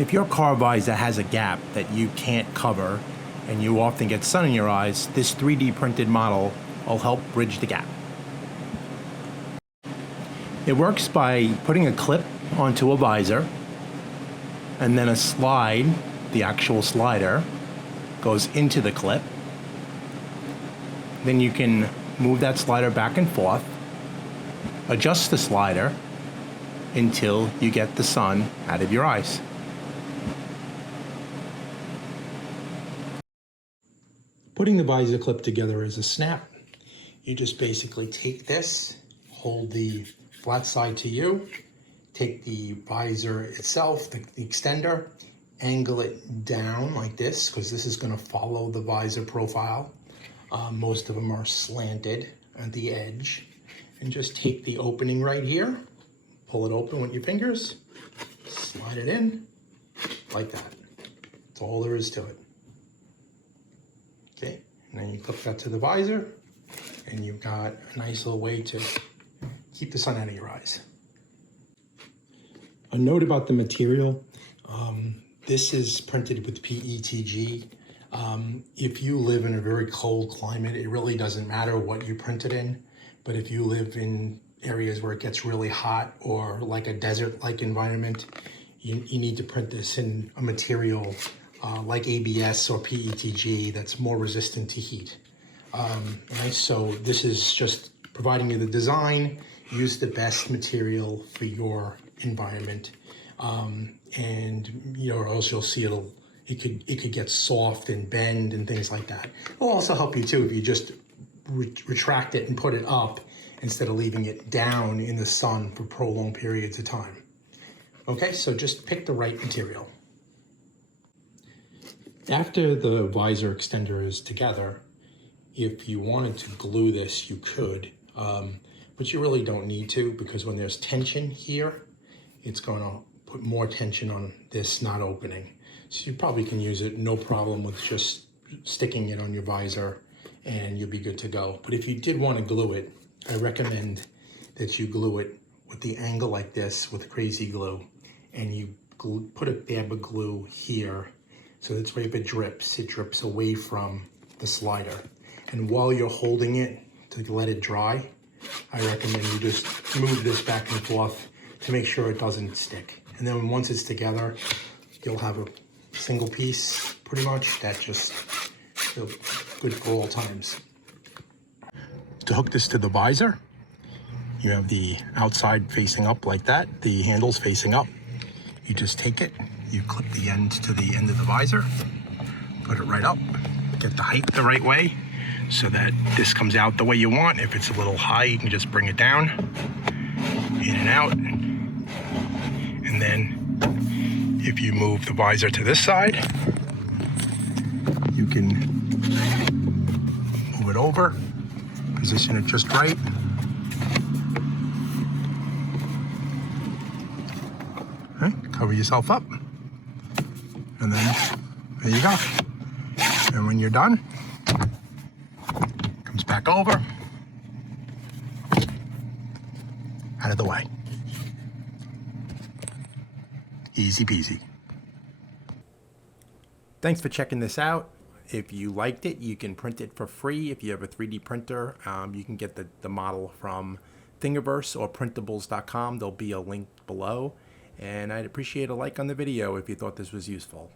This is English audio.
If your car visor has a gap that you can't cover and you often get sun in your eyes, this 3D printed model will help bridge the gap. It works by putting a clip onto a visor and then a slide, the actual slider, goes into the clip. Then you can move that slider back and forth, adjust the slider until you get the sun out of your eyes. Putting the visor clip together is a snap. You just basically take this, hold the flat side to you, take the visor itself, the extender, angle it down like this, because this is going to follow the visor profile. Most of them are slanted at the edge. And just take the opening right here, pull it open with your fingers, slide it in like that. That's all there is to it. Okay, and then you clip that to the visor, and you've got a nice little way to keep the sun out of your eyes. A note about the material. This is printed with PETG. If you live in a very cold climate, it really doesn't matter what you print it in. But if you live in areas where it gets really hot or like a desert-like environment, you need to print this in a material like ABS or PETG that's more resistant to heat. Right? So this is just providing you the design. Use the best material for your environment, and or else you'll see it could get soft and bend and things like that. It'll also help you too if you just retract it and put it up instead of leaving it down in the sun for prolonged periods of time. Okay, so just pick the right material. After the visor extender is together, if you wanted to glue this, you could, but you really don't need to, because when there's tension here, it's going to put more tension on this not opening. So you probably can use it no problem with just sticking it on your visor and you'll be good to go. But if you did want to glue it, I recommend that you glue it with the angle like this with crazy glue, and you put a dab of glue here, so that's why if it drips away from the slider. And while you're holding it to let it dry, I recommend you just move this back and forth to make sure it doesn't stick. And then once it's together, you'll have a single piece pretty much that just good for all times. To hook this to the visor, you have the outside facing up like that, the handles facing up. You just take it, you clip the end to the end of the visor, put it right up, get the height the right way so that this comes out the way you want. If it's a little high, you can just bring it down, in and out. And then if you move the visor to this side, you can move it over, position it just right. Right, cover yourself up, and then there you go. And when you're done, comes back over, out of the way. Easy peasy. Thanks for checking this out. If you liked it, you can print it for free. If you have a 3D printer, you can get the model from Thingiverse or printables.com. There'll be a link below. And I'd appreciate a like on the video if you thought this was useful.